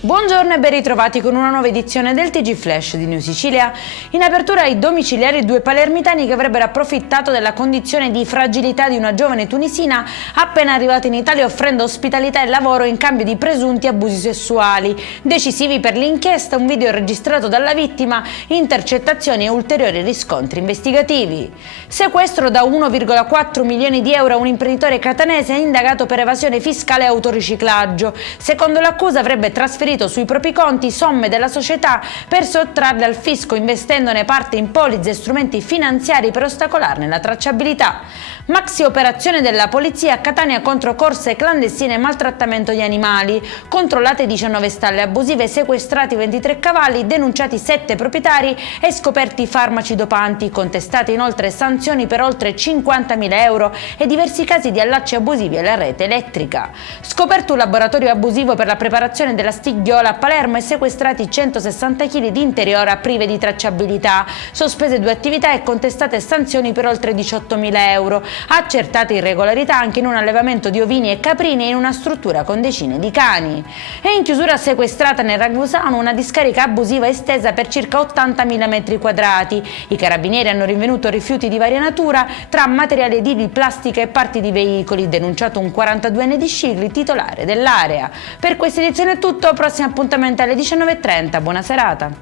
Buongiorno e ben ritrovati con una nuova edizione del TG Flash di New Sicilia. In apertura ai domiciliari due palermitani che avrebbero approfittato della condizione di fragilità di una giovane tunisina appena arrivata in Italia, offrendo ospitalità e lavoro in cambio di presunti abusi sessuali. Decisivi per l'inchiesta un video registrato dalla vittima, intercettazioni e ulteriori riscontri investigativi. Sequestro da 1,4 milioni di euro a un imprenditore catanese indagato per evasione fiscale e autoriciclaggio. Secondo l'accusa avrebbe trasferito sui propri conti somme della società per sottrarle al fisco, investendone parte in polizze e strumenti finanziari per ostacolarne la tracciabilità. Maxi operazione della polizia a Catania contro corse clandestine e maltrattamento di animali. Controllate 19 stalle abusive, sequestrati 23 cavalli, denunciati 7 proprietari e scoperti farmaci dopanti. Contestate inoltre sanzioni per oltre 50.000 euro e diversi casi di allacci abusivi alla rete elettrica. Scoperto un laboratorio abusivo per la preparazione della stigghiola a Palermo e sequestrati 160 kg di interiora prive di tracciabilità. Sospese 2 attività e contestate sanzioni per oltre 18.000 euro. Accertate irregolarità anche in un allevamento di ovini e caprini e in una struttura con decine di cani. E in chiusura sequestrata nel Ragusano una discarica abusiva estesa per circa 80.000 metri quadrati. I carabinieri hanno rinvenuto rifiuti di varia natura, tra materiali edili, plastica e parti di veicoli. Denunciato un 42enne di Scigli, titolare dell'area. Per questa edizione è tutto, prossimo appuntamento alle 19:30. Buona serata.